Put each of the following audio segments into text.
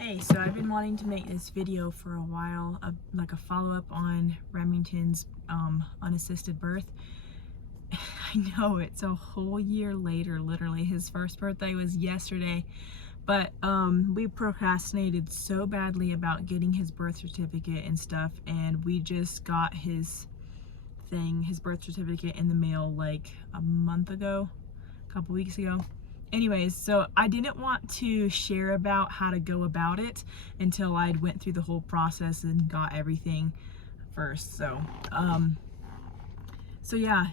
Hey, so I've been wanting to make this video for a while, like a follow-up on Remington's unassisted birth. I know it's a whole year later, literally. His first birthday was yesterday, but we procrastinated so badly about getting his birth certificate and stuff, and we just got his birth certificate in the mail like a month ago, a couple weeks ago. Anyways, so I didn't want to share about how to go about it until I'd went through the whole process and got everything first. So yeah,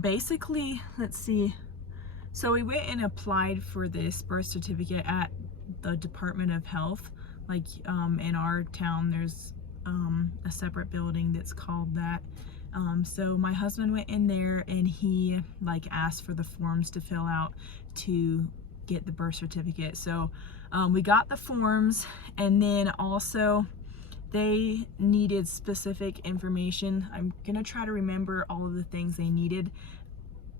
basically, let's see. So we went and applied for this birth certificate at the Department of Health. Like in our town, there's a separate building that's called that. So my husband went in there and he like asked for the forms to fill out to get the birth certificate. So we got the forms, and then also they needed specific information. I'm gonna try to remember all of the things they needed.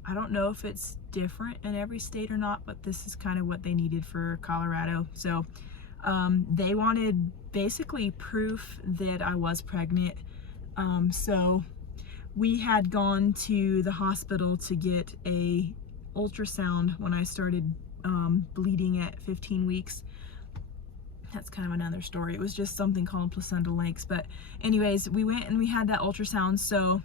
I don't know if it's different in every state or not, but this is kind of what they needed for Colorado. So they wanted basically proof that I was pregnant. So we had gone to the hospital to get a ultrasound when I started bleeding at 15 weeks. That's kind of another story. It was just something called placental leaks. But anyways, we went and we had that ultrasound. So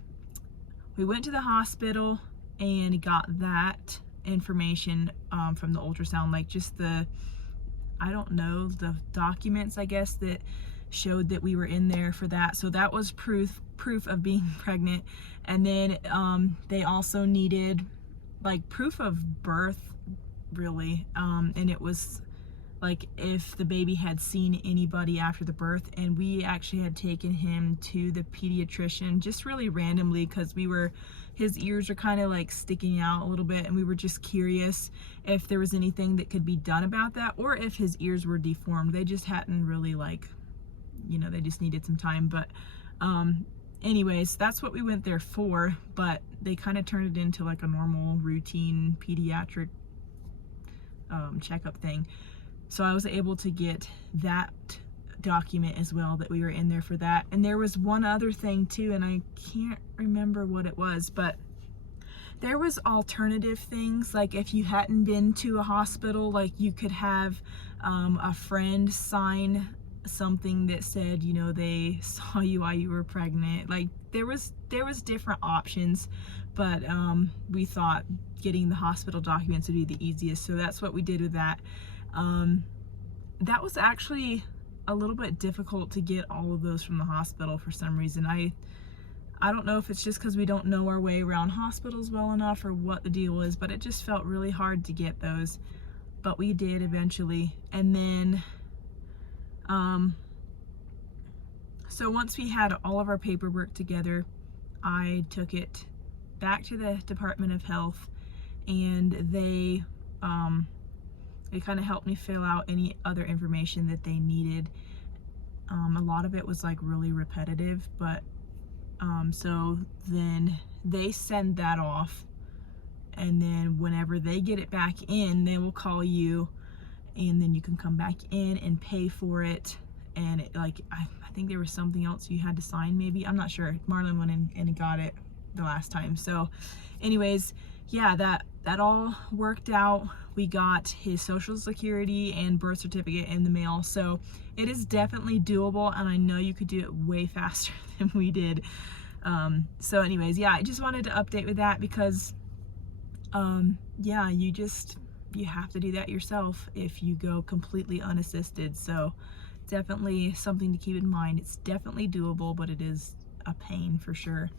we went to the hospital and got that information from the ultrasound, like just the, I don't know, the documents, I guess, that showed that we were in there for that. So that was proof of being pregnant. And then they also needed like proof of birth, really, and it was like if the baby had seen anybody after the birth. And we actually had taken him to the pediatrician just really randomly because his ears are kind of like sticking out a little bit, and we were just curious if there was anything that could be done about that, or if his ears were deformed. They just hadn't really, like, you know, they just needed some time. But anyways, that's what we went there for. But they kind of turned it into like a normal routine pediatric checkup thing. So I was able to get that document as well, that we were in there for that. And there was one other thing too, and I can't remember what it was, but there was alternative things. Like if you hadn't been to a hospital, like you could have a friend sign something that said, you know, they saw you while you were pregnant. Like there was different options, but we thought getting the hospital documents would be the easiest, so that's what we did with that. That was actually a little bit difficult to get all of those from the hospital for some reason. I don't know if it's just because we don't know our way around hospitals well enough or what the deal is, but it just felt really hard to get those. But we did eventually. And then so once we had all of our paperwork together, I took it back to the Department of Health, and they kind of helped me fill out any other information that they needed. A lot of it was like really repetitive, but so then they send that off, and then whenever they get it back in, they will call you, and then you can come back in and pay for it. And it, like, I think there was something else you had to sign, maybe, I'm not sure. Marlon went in and got it the last time. So anyways, yeah, that all worked out. We got his social security and birth certificate in the mail. So it is definitely doable, and I know you could do it way faster than we did. So anyways, yeah, I just wanted to update with that because yeah, you have to do that yourself if you go completely unassisted. So definitely something to keep in mind. It's definitely doable, but it is a pain for sure.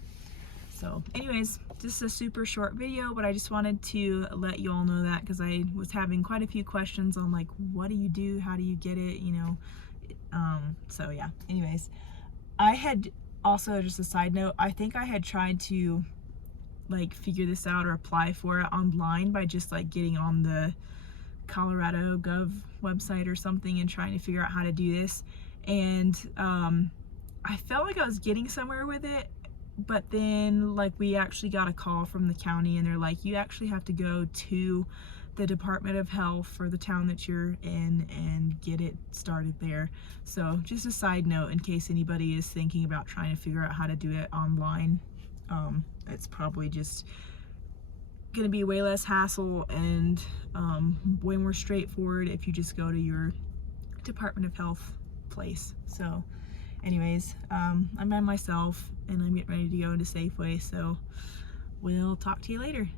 So anyways, just a super short video, but I just wanted to let you all know that because I was having quite a few questions on like, what do you do? How do you get it? You know, so yeah, anyways, I had also, just a side note, I think I had tried to like figure this out or apply for it online by just like getting on the Colorado Gov website or something and trying to figure out how to do this. And I felt like I was getting somewhere with it, but then like we actually got a call from the county, and they're like, you actually have to go to the Department of Health for the town that you're in and get it started there. So just a side note in case anybody is thinking about trying to figure out how to do it online. It's probably just gonna be way less hassle and way more straightforward if you just go to your Department of Health place. So anyways, I'm by myself and I'm getting ready to go into Safeway, so we'll talk to you later.